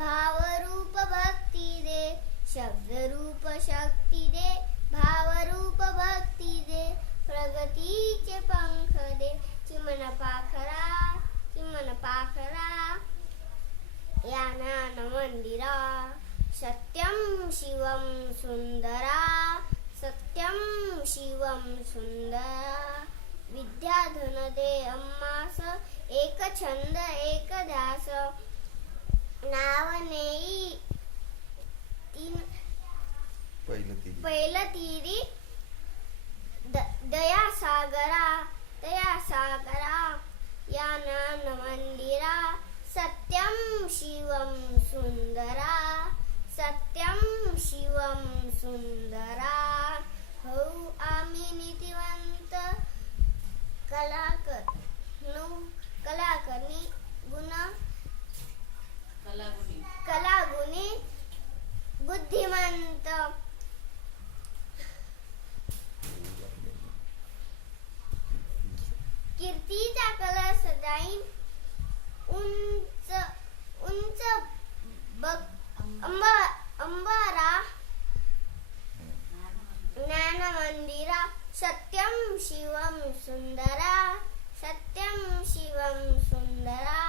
भावरूप भक्ती दे, शब्दरूप शक्ती दे, भावरूप भक्ती दे, प्रगतीचे पंख दे, चिमण पाखरा, चिमण पाखरा या ज्ञान मंदिरा. सत्यम शिवम सुंदरा, सत्यम शिवम सुंदरा. विद्याधन दे अम्मास, एक छंद एक ध्यास, नाव नेई पहिलं तिरी, दया सागरा, दया सागरा या ज्ञान मंदिरा. सत्यम शिवम सुंदरा, सत्यम शिवम सुंदरा. हो आम्ही नीतिवंत कलाकनी कलागुणी बुद्धिमंत. कीर्तीचा कलश जाईन उंच उंच अंबरा. ज्ञान मंदिरा. सत्यम शिवम सुंदरा, सत्यम शिवम सुंदरा.